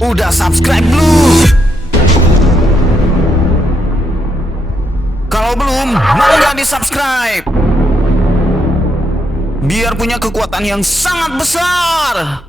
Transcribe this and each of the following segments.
Udah subscribe belum? Kalau belum, mangga di subscribe biar punya kekuatan yang sangat besar.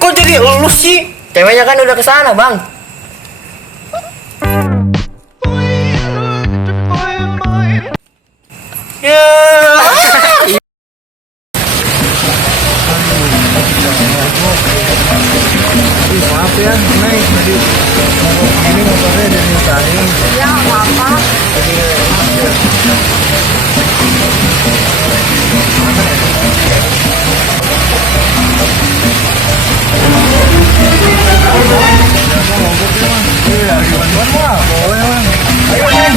Kok jadi lu sih? Ceweknya kan udah kesana, Bang. Ya. Maaf ya, Neng, tadi ini motornya udah nyusahin. Ya, apa-apa. Iya, gimana mah? Boleh, Bang. Ayo, Neng.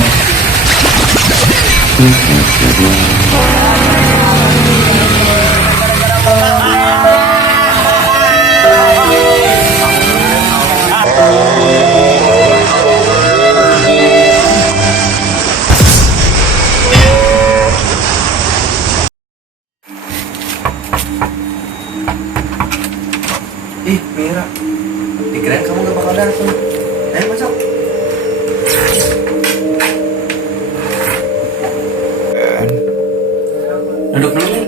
Ih, Mira. Dikirain kamu gak bakal datang. Ayo masuk. Duduk dulu nih.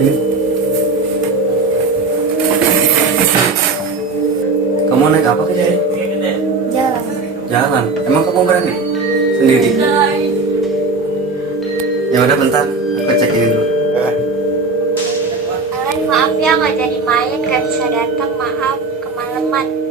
Ini. Kamu naik apa ke sini? Jalan. Jalan. Emang kamu berani? Sendiri? Ya udah bentar, aku cek ini dulu. Alan, maaf ya nggak jadi main, nggak bisa datang, maaf kemalaman.